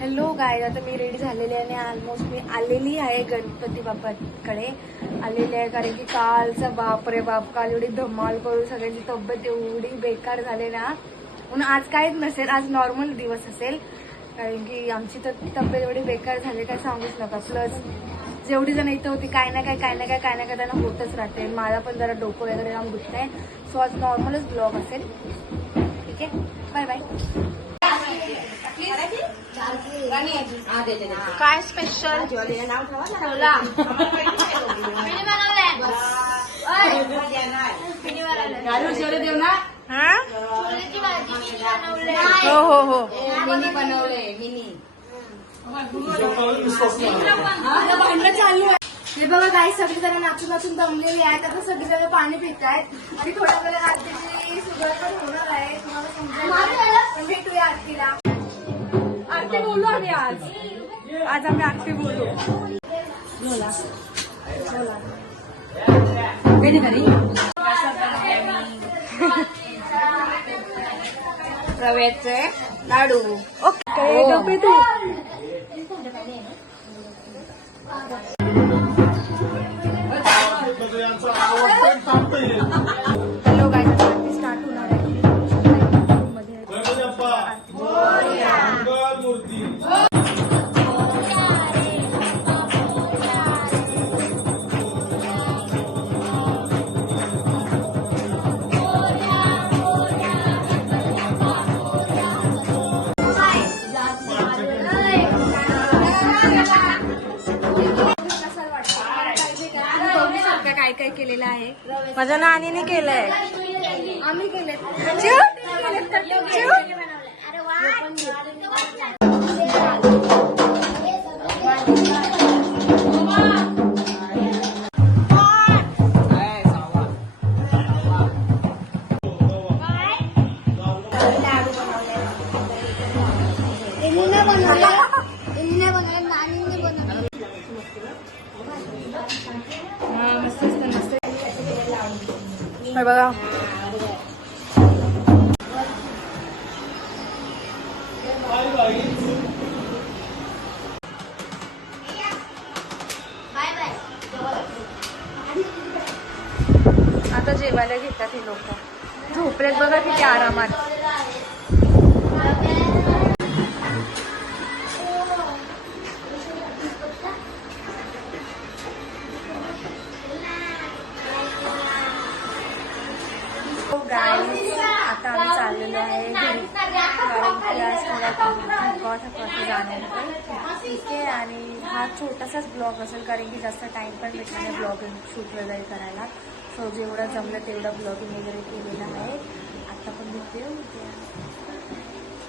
Hello गाय, आता मी ready झालेली आहे आणि ऑलमोस्ट मी आलेली आहे गणपती बाप्पाकडे आलेली आहे. कारण की कालचा बाप रे बाप, काल एवढी धमाल करून सगळ्यांची तब्येत एवढी बेकार झाली ना. म्हणून आज काहीच नसेल, आज नॉर्मल दिवस असेल. कारण की आमची तर तब्येत एवढी बेकार झाली काय सांगूच नका. प्लस जेवढी जण इथं होती काय ना काय त्यांना होतच राहते. मला पण जरा डोकं वगैरे जाऊन दुखत आहे. सो आज नॉर्मलच ब्लॉग असेल. ठीक आहे, बाय बाय. काय स्पेशल देऊ ना. हो हो हो, मिनी बनवले मिनी. भांडण चालू आहे. हे बघा काही सगळीजण नाचून दमलेली आहेत. आता सगळीजण पाणी पित आहेत आणि थोड्या वेळा आरतीची सुरुवात पण होणार आहे. तुम्हाला समजेल. भेटूया आरतीला. आरती बोलू आम्ही आज आम्ही आरती बोलू. बोला बोला. रव्याचे लाडू. ओके गप्पे तू. हॅलो गाय, आरती स्टार्ट होणार आहे. काय काय केलेलं आहे. माझ्या नानीने केलंय. आम्ही केले. बघा आता जेवायला घेतात हे लोक. झोपलेत बघा किती आरामात. आता आम्ही चाललेलो आहे घरी. कारण की आज थोडा थकवा जाण्यानंतर ठीक आहे. आणि हा छोटासाच ब्लॉग असेल कारण की जास्त टाइम पण भेटला नाही ब्लॉगिंग शूट वगैरे करायला. सो जेवढं जमलं तेवढं ब्लॉगिंग वगैरे केलेलं